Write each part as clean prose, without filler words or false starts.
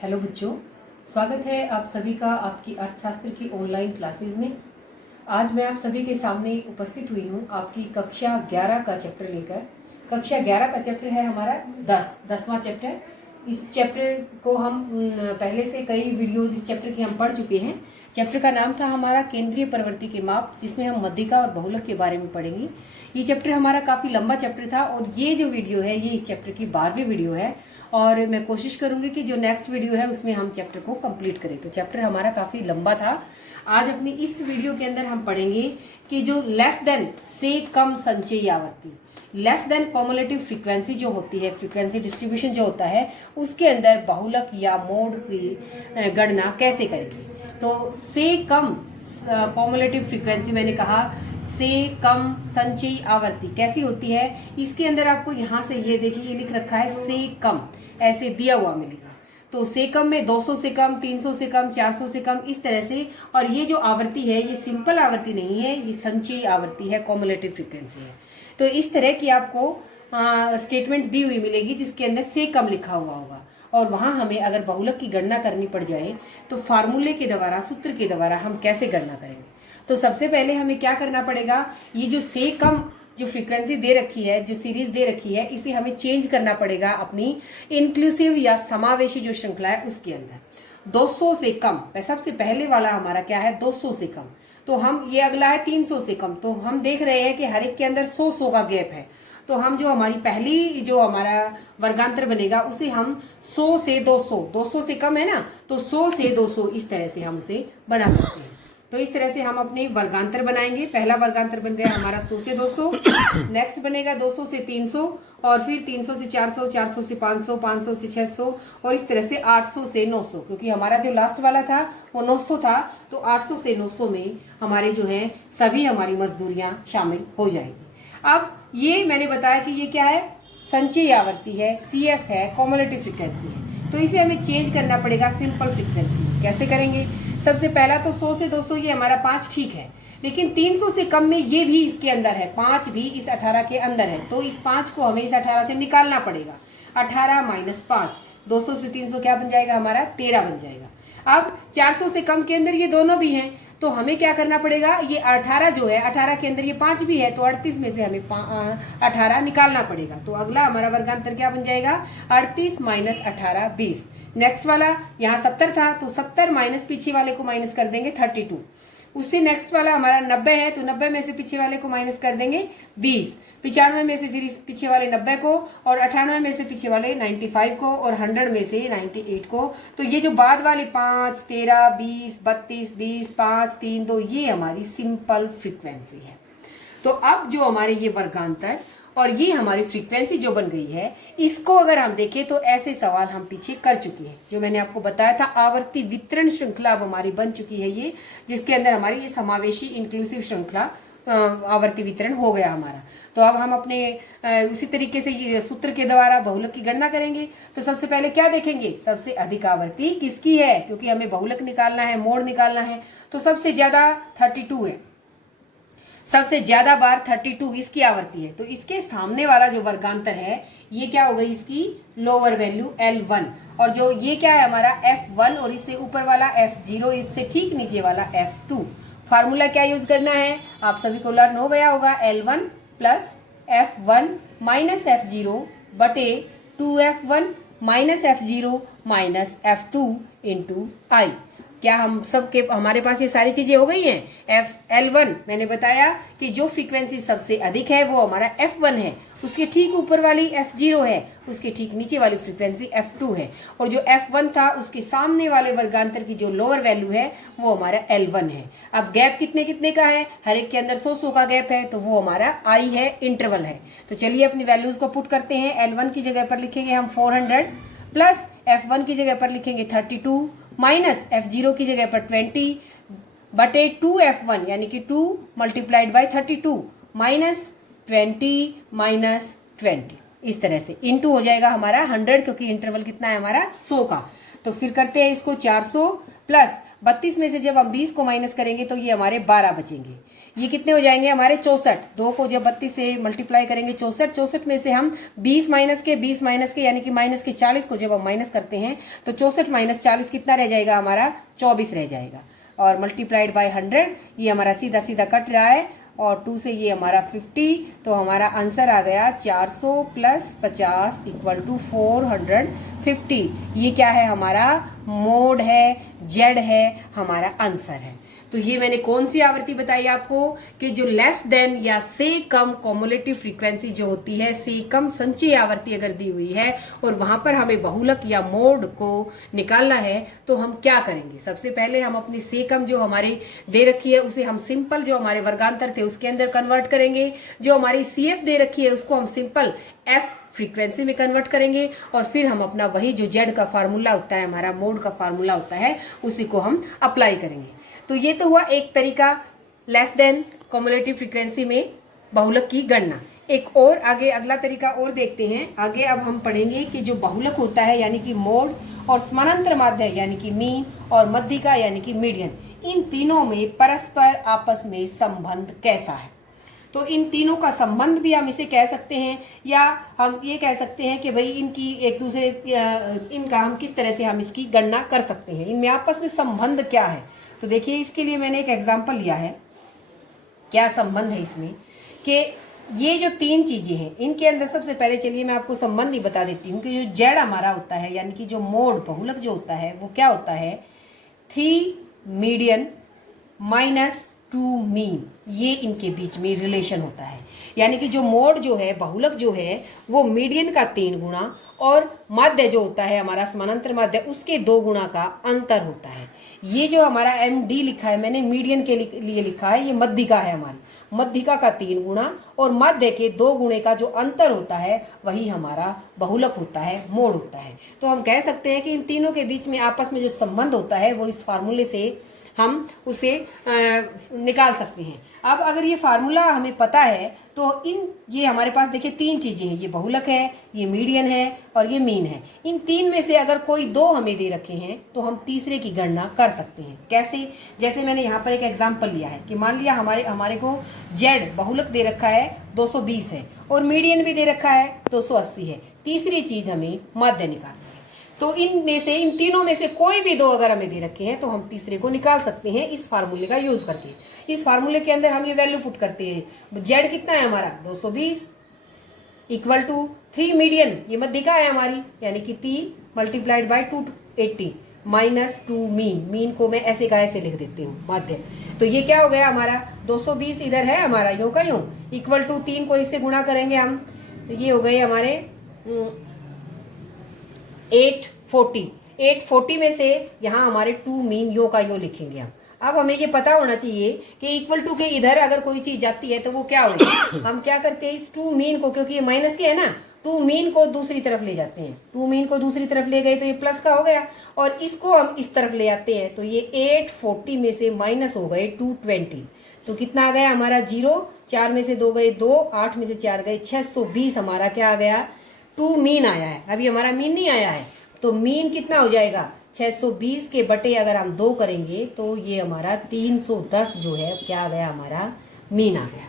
Hello बच्चों, स्वागत है आप सभी का आपकी अर्थशास्त्र की ऑनलाइन क्लासेस में। आज मैं आप सभी के सामने उपस्थित हुई हूँ आपकी कक्षा 11 का चैप्टर लेकर। कक्षा 11 का चैप्टर है हमारा 10वां चैप्टर। इस चैप्टर को हम पहले से कई वीडियोस इस चैप्टर की हम पढ़ चुके हैं। चैप्टर का नाम था हमारा केंद्रीय प्रवृत्ति के माप, जिसमें हम मध्यिका और बहुलक के बारे में पढ़ेंगे। ये चैप्टर हमारा काफ़ी लंबा चैप्टर था और ये जो वीडियो है ये इस चैप्टर की 12वीं वीडियो है और मैं कोशिश करूंगी कि जो नेक्स्ट वीडियो है उसमें हम चैप्टर को कंप्लीट करें। तो चैप्टर हमारा काफ़ी लंबा था। आज अपनी इस वीडियो के अंदर हम पढ़ेंगे कि जो लेस देन से कम संचयी आवर्ती, लेस देन कॉमुलेटिव फ्रीक्वेंसी जो होती है, फ्रीक्वेंसी डिस्ट्रीब्यूशन जो होता है, उसके अंदर बहुलक या मोड की गणना कैसे करेंगे। तो से कम कॉमुलेटिव फ्रीक्वेंसी, मैंने कहा से कम संचयी आवर्ती कैसी होती है, इसके अंदर आपको यहाँ से ये देखिए ये लिख रखा है से कम, ऐसे दिया हुआ मिलेगा। तो से कम में 200 से कम, 300 से कम, 400 से कम, इस तरह से। और ये जो आवृत्ति है ये सिंपल आवृत्ति नहीं है, ये संचयी आवृत्ति है, कॉमुलेटिव फ्रीक्वेंसी है। तो इस तरह की आपको स्टेटमेंट दी हुई मिलेगी जिसके अंदर से कम लिखा हुआ होगा और वहां हमें अगर बहुलक की गणना करनी पड़ जाए तो फार्मूले के द्वारा, सूत्र के द्वारा हम कैसे गणना करेंगे। तो सबसे पहले हमें क्या करना पड़ेगा, ये जो से कम जो फ्रीक्वेंसी दे रखी है, जो सीरीज दे रखी है, इसे हमें चेंज करना पड़ेगा अपनी इंक्लूसिव या समावेशी जो श्रृंखला है उसके अंदर। 200 से कम, सबसे पहले वाला हमारा क्या है 200 से कम। तो हम ये अगला है 300 से कम। तो हम देख रहे हैं कि हर एक के अंदर 100 का गैप है। तो हम जो हमारी पहली जो हमारा वर्गांतर बनेगा उसे हम 100 से 200, 200 से कम है ना, तो 100 से 200 इस तरह से हम उसे बना सकते हैं। तो इस तरह से हम अपने वर्गांतर बनाएंगे। पहला वर्गांतर बन गया हमारा 100 से 200, नेक्स्ट बनेगा 200 से 300 और फिर 300 से 400, 400 से 500, 500 से 600 और इस तरह से 800 से 900, क्योंकि हमारा जो लास्ट वाला था वो 900 था। तो 800 से 900 में हमारे जो है सभी हमारी मजदूरियां शामिल हो जाएंगी। अब ये मैंने बताया कि ये क्या है, संचयी आवर्ती है, CF है, कॉमुलेटिव फ्रीक्वेंसी है। तो इसे हमें चेंज करना पड़ेगा सिंपल फ्रीक्वेंसी। कैसे करेंगे, सबसे पहला तो 100 से 200 ये हमारा 5 ठीक है, लेकिन 300 से कम में ये भी इसके अंदर है, 5 भी इस 18 के अंदर है। तो इस 5 को हमें इस 18 से निकालना पड़ेगा। 18 माइनस 5, 200 से 300 क्या बन जाएगा हमारा 13 बन जाएगा। अब 400 से कम के अंदर ये दोनों भी हैं, तो हमें क्या करना पड़ेगा, ये 18 जो है 18 के अंदर ये 5 भी है, तो 38 में से हमें 18 निकालना पड़ेगा। तो अगला हमारा वर्गांतर क्या बन जाएगा 38 माइनस 18 20। नेक्स्ट वाला यहाँ 70 था तो 70 माइनस पीछे वाले को माइनस कर देंगे 32। उससे नेक्स्ट वाला हमारा 90 है तो 90 में से पीछे वाले को माइनस कर देंगे 20। 95 में से फिर इस पीछे वाले 90 को और 98 में से पीछे वाले 95 को और 100 में से 98 को। तो ये जो बाद वाले 5, 13, 20, 32, 20, 5, 3, 2 ये हमारी सिंपल फ्रीक्वेंसी है। तो अब जो हमारे ये वर्गांतर और ये हमारी फ्रीक्वेंसी जो बन गई है, इसको अगर हम देखें तो ऐसे सवाल हम पीछे कर चुके हैं। जो मैंने आपको बताया था आवर्ती वितरण श्रृंखला अब हमारी बन चुकी है ये, जिसके अंदर हमारी ये समावेशी इंक्लूसिव श्रृंखला आवर्ती वितरण हो गया हमारा। तो अब हम अपने उसी तरीके से ये सूत्र के द्वारा बहुलक की गणना करेंगे। तो सबसे पहले क्या देखेंगे, सबसे अधिक आवर्ती किसकी है, क्योंकि हमें बहुलक निकालना है, मोड निकालना है। तो सबसे ज्यादा 32 है, सबसे ज्यादा बार 32 इसकी आवर्ती है। तो इसके सामने वाला जो वर्गांतर है ये क्या हो गई, इसकी लोअर वैल्यू L1, और जो ये क्या है हमारा F1 और इससे ऊपर वाला F0, इससे ठीक नीचे वाला F2। फार्मूला क्या यूज करना है, आप सभी को लर्न हो गया होगा, L1 plus F1 minus F0 बटे 2F1 minus F0 minus F2 into I। क्या हम सब के हमारे पास ये सारी चीजें हो गई हैं। L1 मैंने बताया कि जो फ्रीक्वेंसी सबसे अधिक है वो हमारा F1 है, उसके ठीक ऊपर वाली F0 है, उसके ठीक नीचे वाली फ्रीक्वेंसी F2 है, और जो F1 था उसके सामने वाले वर्गांतर की जो लोअर वैल्यू है वो हमारा L1 है। अब गैप कितने कितने का है, हर एक के अंदर 100 का गैप है, तो वो हमारा I है, इंटरवल है। तो चलिए अपनी वैल्यूज को पुट करते हैं। L1 की जगह पर लिखेंगे हम 400 प्लस F1 की जगह पर लिखेंगे 32 माइनस F0 की जगह पर 20 बटे 2F1 यानी कि 2 मल्टीप्लाइड बाई 32 माइनस 20 माइनस 20, इस तरह से इंटू हो जाएगा हमारा 100, क्योंकि इंटरवल कितना है हमारा 100 का। तो फिर करते हैं इसको 400 प्लस 32 में से जब हम 20 को माइनस करेंगे तो ये हमारे 12 बचेंगे। ये कितने हो जाएंगे हमारे 64। 2 को जब 32 से मल्टीप्लाई करेंगे 64, 64 में से हम 20 माइनस के यानी कि माइनस के 40 को जब हम माइनस करते हैं तो 64 माइनस 40 कितना रह जाएगा हमारा 24 रह जाएगा। और मल्टीप्लाइड बाय 100, ये हमारा सीधा सीधा कट रहा है और 2 से ये हमारा 50, तो हमारा आंसर आ गया 400 प्लस 50 इक्वल टू 450। ये क्या है हमारा मोड है, जेड है, हमारा आंसर है। तो ये मैंने कौन सी आवृत्ति बताई आपको कि जो लेस देन या से कम कॉमुलेटिव फ्रीक्वेंसी जो होती है, से कम संचयी आवृत्ति अगर दी हुई है और वहां पर हमें बहुलक या मोड को निकालना है तो हम क्या करेंगे। सबसे पहले हम अपनी से कम जो हमारी दे रखी है उसे हम सिंपल जो हमारे वर्गांतर थे उसके अंदर कन्वर्ट करेंगे। जो हमारी CF दे रखी है उसको हम सिंपल F फ्रीक्वेंसी में कन्वर्ट करेंगे और फिर हम अपना वही जो जेड का फार्मूला होता है, हमारा मोड का फार्मूला होता है, उसी को हम अप्लाई करेंगे। तो ये तो हुआ एक तरीका लेस देन कॉमुलेटिव फ्रीक्वेंसी में बहुलक की गणना। एक और आगे अगला तरीका और देखते हैं। आगे अब हम पढ़ेंगे कि जो बहुलक होता है यानी कि मोड और समानांतर माध्य यानी कि मीन और मध्यिका यानी कि मीडियन, इन तीनों में परस्पर आपस में संबंध कैसा है। तो इन तीनों का संबंध भी हम इसे कह सकते हैं या हम ये कह सकते हैं कि भाई इनकी एक दूसरे इनका हम किस तरह से हम इसकी गणना कर सकते हैं, इनमें आपस में संबंध क्या है। तो देखिए इसके लिए मैंने एक एग्जाम्पल लिया है। क्या संबंध है इसमें कि ये जो तीन चीजें हैं इनके अंदर सबसे पहले चलिए मैं आपको संबंध ही बता देती हूँ कि जो जेड हमारा होता है यानी कि जो मोड बहुलक जो होता है वो क्या होता है 3 मीडियन माइनस 2 मीन, ये इनके बीच में रिलेशन होता है। यानी कि जो मोड जो है बहुलक जो है वो मीडियन का 3 गुना और माध्य जो होता है हमारा समानांतर माध्य उसके 2 गुना का अंतर होता है। ये जो हमारा MD लिखा है मैंने मीडियन के लिए लिखा है, ये मध्यिका है हमारी, मध्यिका का 3 गुना और माध्य के 2 गुणे का जो अंतर होता है वही हमारा बहुलक होता है, मोड होता है। तो हम कह सकते हैं कि इन तीनों के बीच में आपस में जो संबंध होता है वो इस फार्मूले से हम उसे निकाल सकते हैं। अब अगर ये फार्मूला हमें पता है तो ये हमारे पास देखिए 3 चीजें हैं, ये बहुलक है, ये मीडियन है और ये मीन है। इन 3 में से अगर कोई 2 हमें दे रखे हैं तो हम तीसरे की गणना कर सकते हैं। कैसे? जैसे मैंने यहाँ पर एक एग्जांपल लिया है कि मान लिया हमारे को जेड बहुलक दे रखा है 220 है और मीडियन भी दे रखा है 280 है। तीसरी चीज हमें माध्य निकालना है। तो इन तीनों में से कोई भी 2 अगर हमें दे रखे हैं तो हम तीसरे को निकाल सकते हैं इस फार्मूले का यूज करके। इस फार्मूले के अंदर हम ये वैल्यू पुट करते हैं। जेड कितना है हमारा 220 इक्वल टू 3 मीडियन, ये मध्यिका है हमारी यानी कि 3 multiplied by 280 minus 2 mean, mean को मैं ऐसे का ऐसे लिख देती हूँ माध्य। तो ये क्या हो गया हमारा 220 इधर है हमारा यूं का यूं इक्वल टू 3 को इससे गुणा करेंगे हम, तो ये हो गए हमारे 840 में से यहाँ हमारे 2 मीन यो का यो लिखेंगे हम। अब हमें ये पता होना चाहिए कि इक्वल टू के इधर अगर कोई चीज जाती है तो वो क्या होगी। हम क्या करते हैं इस 2 मीन को, क्योंकि ये माइनस के है ना, 2 मीन को दूसरी तरफ ले जाते हैं। 2 मीन को दूसरी तरफ ले गए तो ये प्लस का हो गया और इसको हम इस तरफ ले आते हैं तो ये 840 में से माइनस हो गए 220, तो कितना आ गया हमारा 0, 4 में से 2 गए 2, 8 में से 4 गए 620 हमारा क्या आ गया 2 मीन आया है। अभी हमारा मीन नहीं आया है तो मीन कितना हो जाएगा 620 के बटे अगर हम 2 करेंगे तो ये हमारा 310 जो है क्या आ गया हमारा मीन आ गया।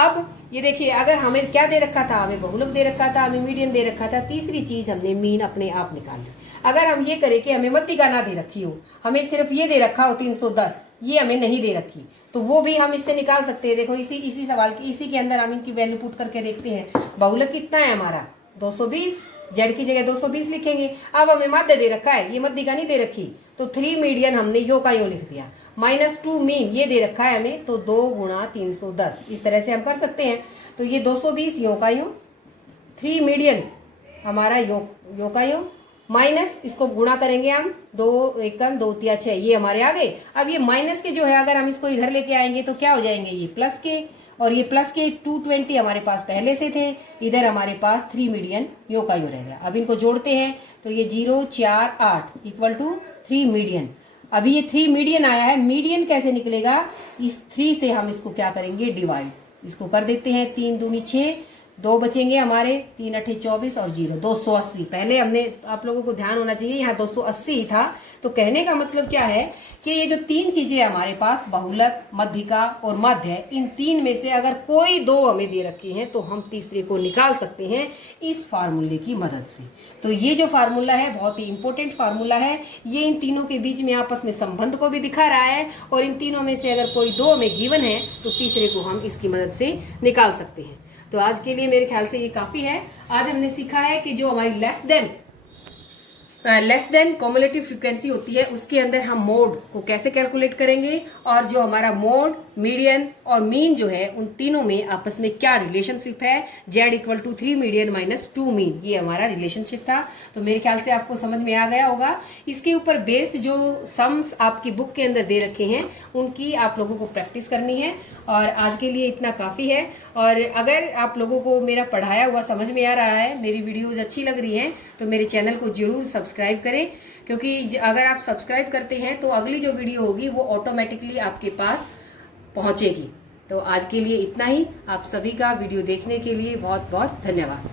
अब ये देखिए अगर हमें क्या दे रखा था, हमें बहुलक दे रखा था, हमें मीडियन दे रखा था, तीसरी चीज हमने मीन अपने आप निकाल ली। अगर हम ये करें कि हमें मध्यिका ना दे रखी हो, हमें सिर्फ ये दे रखा हो 310, ये हमें नहीं दे रखी, तो वो भी हम इससे निकाल सकते हैं। देखो इसी सवाल की इसी के अंदर हम इनकी वैल्यू पुट करके देखते हैं। बहुलक कितना है हमारा 220, जेड की जगह 220 लिखेंगे। अब हमें माध्य दे रखा है, ये मध्यिका नहीं दे रखी, तो 3 मीडियन हमने यो का यो लिख दिया माइनस 2 मीन ये दे रखा है हमें, तो 2 गुणा 310 इस तरह से हम कर सकते हैं। तो ये 220 यो का यो, 3 मीडियन हमारा यो का यो माइनस इसको गुणा करेंगे हम 2 एकम 2 तिया 6, ये हमारे आ गए। अब ये माइनस के जो है अगर हम इसको इधर लेके आएंगे तो क्या हो जाएंगे ये प्लस के, और ये प्लस के 220 हमारे पास पहले से थे, इधर हमारे पास 3 मीडियन यो का यो रह गया। अब इनको जोड़ते हैं तो ये 0 4 8 इक्वल टू 3 मीडियन। अभी ये 3 मीडियन आया है, मीडियन कैसे निकलेगा, इस 3 से हम इसको क्या करेंगे डिवाइड, इसको कर देते हैं 3 दूनी 6, 2 बचेंगे हमारे, 3 अठे 24 और 0 280। पहले हमने, आप लोगों को ध्यान होना चाहिए, यहाँ 280 ही था। तो कहने का मतलब क्या है कि ये जो 3 चीजें हमारे पास, बहुलक, मध्यिका और मध्य है, इन 3 में से अगर कोई 2 हमें दे रखी हैं तो हम तीसरे को निकाल सकते हैं इस फार्मूले की मदद से। तो ये जो फार्मूला है बहुत ही इंपॉर्टेंट फार्मूला है। ये इन तीनों के बीच में आपस में संबंध को भी दिखा रहा है, और इन तीनों में से अगर कोई 2 हमें गिवन है तो तीसरे को हम इसकी मदद से निकाल सकते हैं। तो आज के लिए मेरे ख्याल से ये काफ़ी है। आज हमने सीखा है कि जो हमारी लेस देन कॉम्युलेटिव फ्रीक्वेंसी होती है उसके अंदर हम मोड को कैसे कैलकुलेट करेंगे, और जो हमारा मोड, मीडियन और मीन जो है उन तीनों में आपस में क्या रिलेशनशिप है, Z = 3 मीडियन - 2 मीन, ये हमारा रिलेशनशिप था। तो मेरे ख्याल से आपको समझ में आ गया होगा। इसके ऊपर बेस्ड जो सम्स आपकी बुक के अंदर दे रखे हैं उनकी आप लोगों को प्रैक्टिस करनी है, और आज के लिए इतना काफ़ी है। और अगर आप लोगों को मेरा पढ़ाया हुआ समझ में आ रहा है, मेरी वीडियोज़ अच्छी लग रही हैं, तो मेरे चैनल को जरूर सब्सक्राइब करें, क्योंकि अगर आप सब्सक्राइब करते हैं तो अगली जो वीडियो होगी वो ऑटोमेटिकली आपके पास पहुंचेगी। तो आज के लिए इतना ही। आप सभी का वीडियो देखने के लिए बहुत बहुत धन्यवाद।